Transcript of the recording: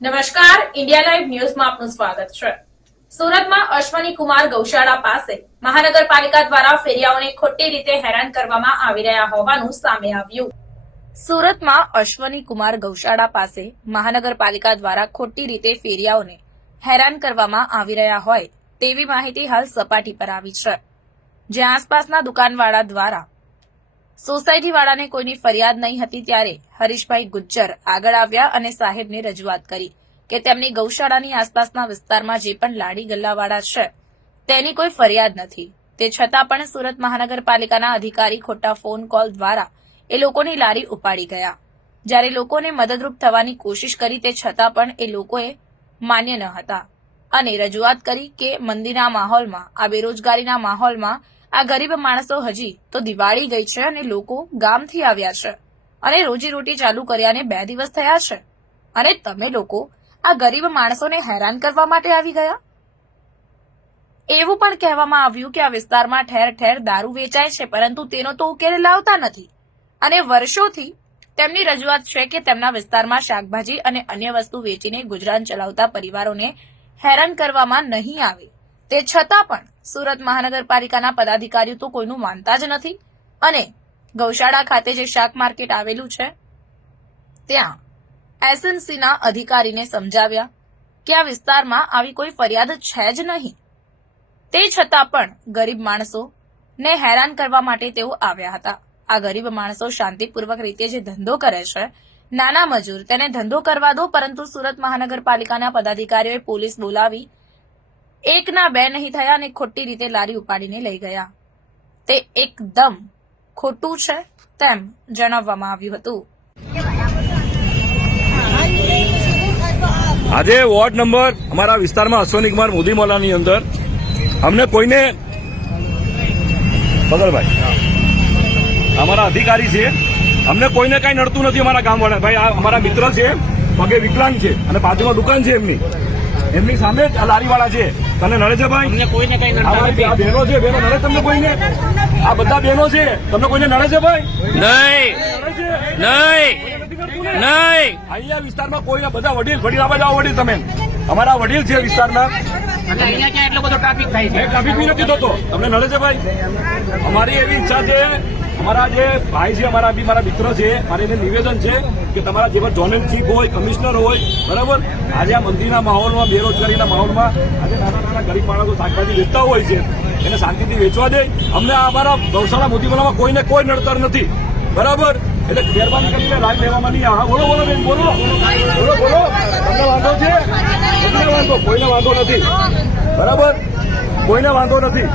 નમસ્કાર, India live ન્યૂઝમાં આપનું સ્વાગત છે. સુરતમાં અશ્વની કુમાર ગૌશાળા પાસે મહાનગરપાલિકા દ્વારા ફેરિયાઓને ખોટી રીતે હેરાન કરવામાં આવી રહ્યા હોવાનું સામે આવ્યું. સુરતમાં અશ્વની કુમાર ગૌશાળા પાસે મહાનગરપાલિકા દ્વારા ખોટી રીતે ફેરિયાઓને હેરાન કરવામાં આવી રહ્યા હોય તેવી માહિતી હાલ સપાટી પર આવી છે. જ્યાં આસપાસના દુકાનવાળા દ્વારા સોસાયટીવાળાને કોઈની ફરિયાદ નહીં હતી ત્યારે હરીશભાઈ ગુજ્જર આગળ આવ્યા અને સાહેબને રજૂઆત કરી કે તેમની ગૌશાળાની આસપાસના વિસ્તારમાં જે પણ લાડી ગલ્લાવાળા છે, તેની કોઈ ફરિયાદ નથી. તે છતાં પણ સુરત મહાનગરપાલિકાના અધિકારી ખોટા ફોન કોલ દ્વારા એ લોકોની લારી ઉપાડી ગયા. જ્યારે લોકોને મદદરૂપ થવાની કોશિશ કરી તે છતાં પણ એ લોકોએ માન્ય ન હતા. અને રજૂઆત કરી કે મંદીના માહોલમાં આ બેરોજગારીના માહોલમાં આ ગરીબ માણસો હજી તો દિવાળી ગઈ છે અને લોકો ગામથી આવ્યા છે. અને રોજીરોટી ચાલુ કર્યાને બે દિવસ થયા છે. અને તમે લોકો આ ગરીબ માણસોને હેરાન કરવા માટે આવી ગયા? એવું પણ કહેવામાં આવ્યું કે આ વિસ્તારમાં ઠેર ઠેર દારૂ વેચાય છે, પરંતુ તેનો તો ઉકેલ લાવતા નથી. અને વર્ષોથી તેમની રજૂઆત છે કે તેમના વિસ્તારમાં શાકભાજી અને અન્ય વસ્તુ વેચીને ગુજરાન ચલાવતા પરિવારોને હેરાન કરવામાં નહીં આવે. તે છતાં પણ સુરત મહાનગરપાલિકાના પદાધિકારીઓ તો કોઈનું માનતા જ નથી. અને ગૌશાળા ખાતે જે શાક માર્કેટ આવેલું છે, ત્યાં એસએનસીના અધિકારીને સમજાવ્યા કે આ વિસ્તારમાં આવી કોઈ ફરિયાદ છે જ નહીં. તે છતાં પણ ગરીબ માણસો ને હેરાન કરવા માટે તેઓ આવ્યા હતા. આ ગરીબ માણસો શાંતિપૂર્વક રીતે જે ધંધો કરે છે, નાના મજૂર તેને ધંધો કરવા દો, પરંતુ સુરત મહાનગરપાલિકાના પદાધિકારીઓએ પોલીસ બોલાવી એકના બે નહીં થયા અને ખોટી રીતે લારી ઉપાડીને લઈ ગયા. તે એકદમ ખોટું છે તેમ જણાવવામાં આવ્યું હતું. આજે વોર્ડ નંબર અમારા વિસ્તારમાં અશ્વની કુમાર મોદી અંદર અમને કોઈને બદલભાઈ, અમારા અધિકારી છે. અમને કોઈને કાંઈ નડતું નથી અમારા ગામવાળા. ભાઈ અમારા મિત્ર છે, પગે વિકલાંગ છે અને બાજુમાં દુકાન છે એમની. એમની સામે જ આ લારીવાળા છે. તને નડે છે ભાઈ? કોઈને કઈ આ બહેનો છે બહેનો નડે તમને કોઈને? આ બધા બહેનો છે તમને કોઈને નડે છે ભાઈ? નહીં. નહીં? નહીં. અહીંયા વિસ્તારમાં કોઈ બધા વડીલ વડીલ આવા જાઓ વડીલ તમે. અમારા વડીલ છે વિસ્તારના. અહીંયા ક્યાં એટલો બધો ટ્રાફિક થાય છે? ટ્રાફિક બી નથી થતો તમને નડે છે ભાઈ? અમારી એવી ઈચ્છા છે અમારા જે ભાઈ છે અમારા બી મારા મિત્ર છે મારે એને નિવેદન છે. કે તમારા જેવા જોનલ ચીફ હોય, કમિશનર હોય, બરાબર? આજે આ મંદીના માહોલમાં, બેરોજગારીના માહોલમાં આજે નાના નાના ગરીબ માણસો શાકભાજી વેચતા હોય છે. એને શાંતિથી વેચવા દે. અમને અમારા ગૌશાળા મોતીમલામાં કોઈને કોઈ નડતર નથી. બરાબર? એટલે મહેરબાની કરીને લાઈન લેવામાં નહીં આવે. બોલો બોલો, બેન, બોલો. બોલો બોલો. તમને વાંધો છે? કોઈને વાંધો નથી. બરાબર? કોઈને વાંધો નથી.